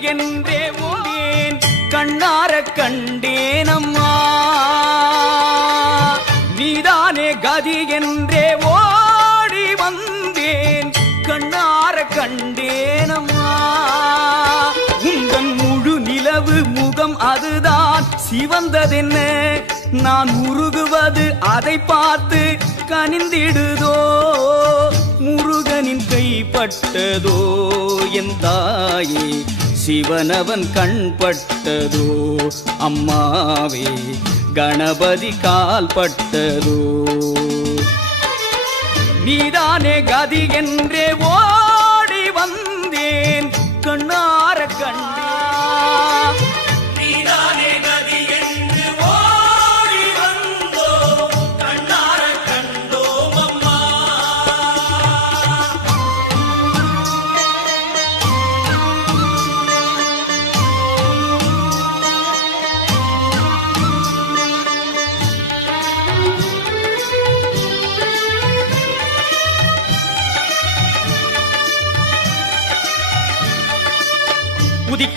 என்றே ஓடேன் கண்ணார கண்டேன் அம்மா. நீதானே கதி என்றே ஓடி வந்தேன். கண்ணார கண்டேன் அம்மா. உங்கள் முழு நிலவு முகம் அதுதான். சிவந்ததென்ன? நான் உருகுவது அதை பார்த்து கனிந்திடுதோ? முருகனின் கைப்பட்டதோ என் தாயே? சிவனவன் கண்பட்டதோ? அம்மாவே கணபதி கால் பட்டதோ நீதானே கதி என்றே ஓடி வந்தேன். கண்ணா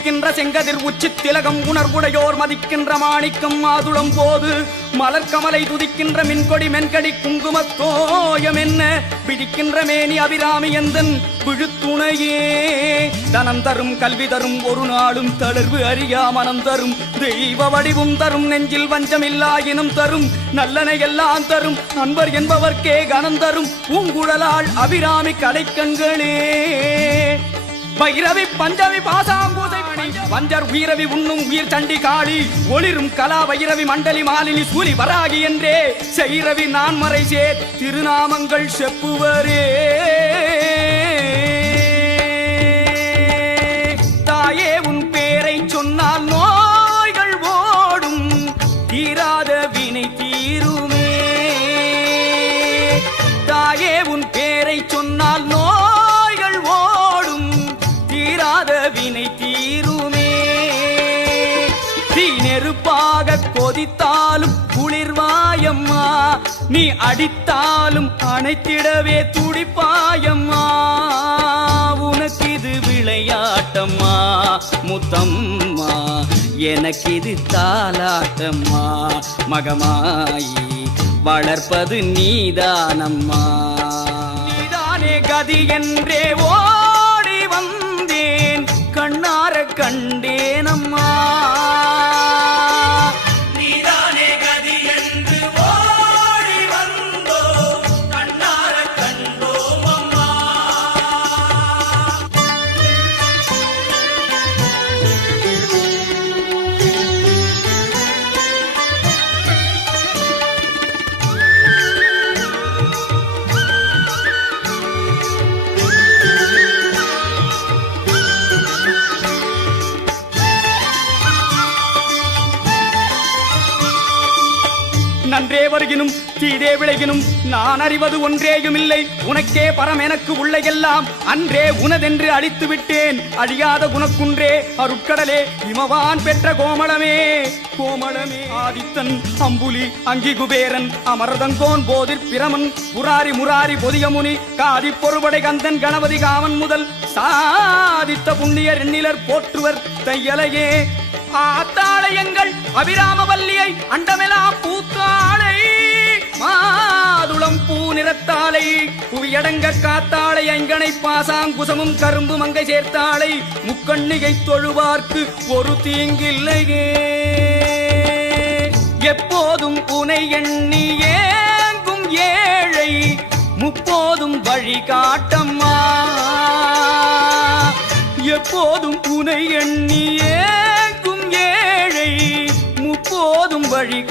மதிக்கின்ற செங்கதிர் உச்சி திலகம் உணர்வுடையோர் மதிக்கின்ற மாணிக்கம் மாதுளம் போது மலர்கமலை துதிக்கின்ற மின்கொடி மென்கடி குங்குமத்தோயம் என்ன? பிடிக்கின்ற மேனி அபிராமி எந்தன் விழுத்துணையே? தனம் தரும் கல்வி தரும் ஒரு நாளும் தளர்வு அறியா மனம் தரும். தெய்வ வடிவும் தரும் நெஞ்சில் வஞ்சமில்லாயினும் தரும். நல்லனை எல்லாம் தரும். அன்பர் என்பவர்க்கே கனம் தரும். பூங்குழலாள் அபிராமி கடைக்கண்களே பைரவி பஞ்சவி பாசாம்பூதை வஞ்சர் உயிரவி உண்ணும் உயிர் சண்டி காளி ஒளிரும் கலா வைரவி மண்டலி மாலினி சூரி வராகி என்றே செய்ரவி நான்மறை சேர் திருநாமங்கள் செப்புவரே. நெருப்பாக குளிர்வாயம்மா. நீ அடித்தாலும் அணைத்திடவே துடிப்பாயம்மா. உனக்கு இது விளையாட்டம்மா முத்தம்மா. எனக்கு இது தாலாட்டம்மா மகமாயி வளர்ப்பது நீதானம்மா. நீதானே கதி என்றே ஓ நன்றே வருகினும் தீதே விளைகினும் நான் அறிவது ஒன்றேயும் இல்லை உனக்கே பரம் எனக்கு உள்ள எல்லாம் அன்றே உனதென்று அழித்து விட்டேன். அழியாத குணக்குன்றே அருட்கடலே இமவான் பெற்ற கோமளமே. கோமளமே. ஆதித்தன் அம்புலி அங்கி குபேரன் அமரதங்கோன் போதிற் பிரமன் புராரி முராரி பொதியமுனி காதி பொறுபடை கந்தன் கணபதி காமன் முதல் சாதித்த புண்ணியர் எண்ணிலர் போற்றுவர் தையலையே. ஆத்தாளையங்கள் அபிராமவல்லியை அண்டமெலாம் பூத்தாளை மாதுளம் பூ நிறத்தாளை புவியடங்க காத்தாளை ஐங்கனை பாசாங்குசமும் கரும்பு மங்கை சேர்த்தாளை முக்கண்ணிகை தொழுவார்க்கு ஒரு தீங்கில்லையே. எப்போதும் புனை எண்ணி ஏங்கும் ஏழை முப்போதும் வழி காட்டம்மா. எப்போதும் புனை எண்ணி ஏங்கும் ஏழை முப்போதும் வழி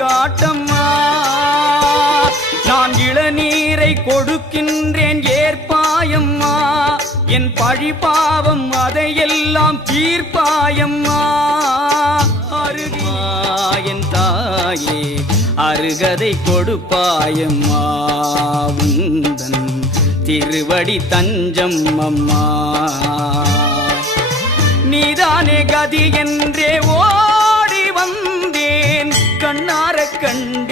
பழிபாவம் அதையெல்லாம் தீர்ப்பாயம்மா. அருகாயன் தாயே அருகதை கொடுப்பாயம்மா. உந்தன் திருவடி தஞ்சம் அம்மா. நீதானே கதி என்றே ஓடி வந்தேன். கண்ணார கண்